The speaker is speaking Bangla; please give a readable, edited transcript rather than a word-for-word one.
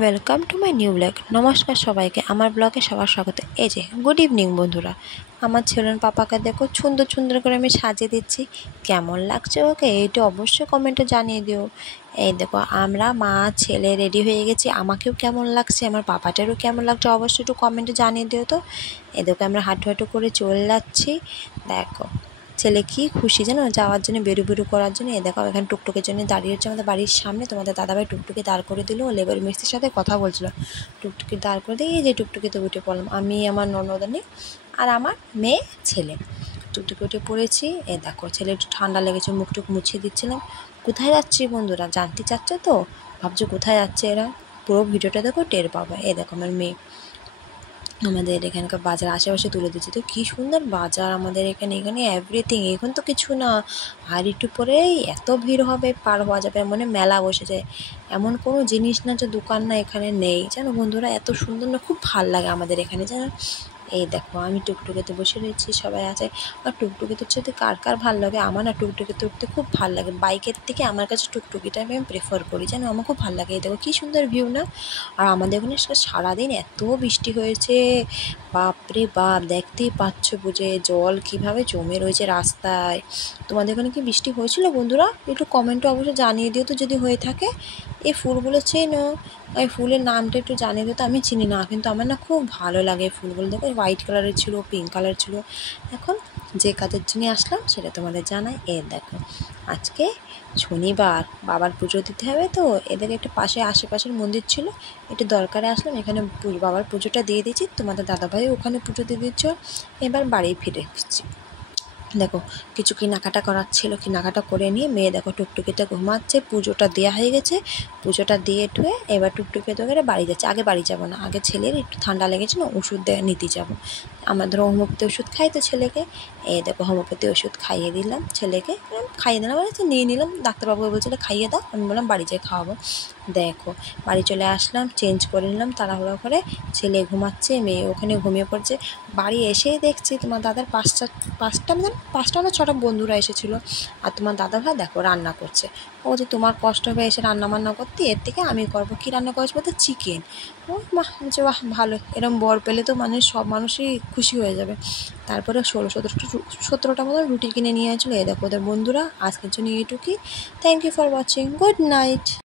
Welcome to my new blog. নমস্কার সবাইকে, আমার ব্লগে সবার স্বাগত। এই যে গুড ইভিনিং বন্ধুরা, আমার ছেলের পাপাকে দেখো সুন্দর সুন্দর করে আমি সাজিয়ে দিচ্ছি। কেমন লাগছে ওকে এইটা অবশ্যই কমেন্টে জানিয়ে দিও। এই দেখো আমরা মা ছেলে রেডি হয়ে গেছি, আমাকেও কেমন লাগছে আমার পাপাটারও কেমন লাগছে অবশ্যই একটু কমেন্টে জানিয়ে দিও। তো এই দেখো আমরা হাঁটু হাঁটু করে চলে যাচ্ছি। দেখো ছেলে কি খুশি জানো যাওয়ার জন্য, বেরু করার জন্য। দেখো এখানে টুকটুকের জন্য দাঁড়িয়ে হচ্ছে আমাদের বাড়ির সামনে। তোমাদের দাদাভাই টুকটুকি দাঁড় করে দিল, লেবার মিস্ত্রির সাথে কথা বলছিল। টুকটুকি দাঁড় করে দিয়ে এই যে টুকটুকিতে উঠে পড়লাম আমি, আমার ননদানি আর আমার মেয়ে ছেলে। টুকটুকি উঠে পড়েছি। দেখো ছেলে একটু ঠান্ডা লেগেছে, মুখটুক মুছিয়ে দিচ্ছিলাম। কোথায় যাচ্ছি বন্ধুরা জানতে চাচ্ছে তো, ভাবছো কোথায় যাচ্ছে এরা, পুরো ভিডিওটা দেখো টের পাবে। দেখো আমার মেয়ে আমাদের এখানকার বাজার আশেপাশে তুলে দিচ্ছে। তো কী সুন্দর বাজার আমাদের এখানে, এখানে এভরিথিং। এখন তো কিছু না, আর একটু পরেই এত ভিড় হবে, পার হওয়া যাবে, মনে মেলা বসেছে। এমন কোনো জিনিস না যে দোকান না এখানে নেই জানো বন্ধুরা, এত সুন্দর না, খুব ভাল লাগে আমাদের এখানে জানো। দেখো আমি টুকটুকিতে বসে রয়েছি, সবাই আছে। আর টুকটুকিতে হচ্ছে কার কার ভালো লাগে, আমার না টুকটুকিতে উঠতে খুব ভালো লাগে। বাইকের থেকে আমার কাছে টুকটুকিটা আমি প্রেফার করি জানো, আমার খুব ভালো লাগে। দেখো কী সুন্দর ভিউ না। আর আমাদের ওখানে সারাদিন এত বৃষ্টি হয়েছে, বাপরে বাপ, দেখতেই পাচ্ছ বুঝে জল কীভাবে জমে রয়েছে রাস্তায়। তোমাদের ওখানে কি বৃষ্টি হয়েছিল বন্ধুরা? একটু কমেন্টে অবশ্যই জানিয়ে দিও তো যদি হয়ে থাকে। এই ফুলগুলো চেনো? এই ফুলের নামটা একটু জানিয়ে দিও তো, আমি চিনি না কিন্তু আমার না খুব ভালো লাগে এই ফুলগুলো। দেখো হোয়াইট কালারের ছিল, পিঙ্ক কালার ছিল। এখন যে কাজের জন্য আসলাম সেটা তোমাদের জানাই। দেখো আজকে শনিবার, বাবার পুজো দিতে হবে, তো এদের একটা পাশে আশেপাশের মন্দির ছিল, একটু দরকারে আসলাম। এখানে বাবার পুজোটা দিয়ে দিয়েছি, তোমাদের দাদাভাই ওখানে পুজো দিয়ে দিচ্ছ। এবার বাড়ি ফিরে এসেছি। দেখো কিছু কেনাকাটা করার ছিল, কেনাকাটা করে নিয়ে মেয়ে দেখো টুকটুকিতে ঘুমাচ্ছে। পুজোটা দেওয়া হয়ে গেছে, পুজোটা দিয়ে টুয়ে এবার টুকটুকিতে করে বাড়ি যাচ্ছে। আগে বাড়ি যাব না, আগে ছেলের একটু ঠান্ডা লেগেছে না, ওষুধ নিতে যাব। আমার ধরো হোমিওপ্যাথি ওষুধ খাই তো ছেলেকে। দেখো হোমিওপ্যাথি ওষুধ খাইয়ে দিলাম ছেলেকে, খাইয়ে দিলাম মানে তো নিয়ে নিলাম। ডাক্তারবাবু বলছিল খাইয়ে দাও, আমি বললাম বাড়ি যেয়ে খাওয়াবো। দেখো বাড়ি চলে আসলাম, চেঞ্জ করে নিলাম তাড়াহুড়ো করে। ছেলে ঘুমাচ্ছে, মেয়ে ওখানে ঘুমিয়ে পড়ছে। বাড়ি এসেই দেখছি তোমার দাদার পাঁচটা না ছটা বন্ধুরা এসেছিলো। আর তোমার দাদাভাই দেখো রান্না করছে। ও যে তোমার কষ্ট হবে এসে রান্না বান্না করতে, এর থেকে আমি করবো। কী রান্না করছি বলতে চিকেন। ও বাহ, বলছে বাহ ভালো, এরকম বর পেলে তো মানে সব মানুষই খুশি হয়ে যাবে। তারপরে 17টা মতো রুটি কিনে নিয়ে আসছিলো। দেখো ওদের বন্ধুরা। আজকের জন্য এইটুকুই। Thank you for watching, good night.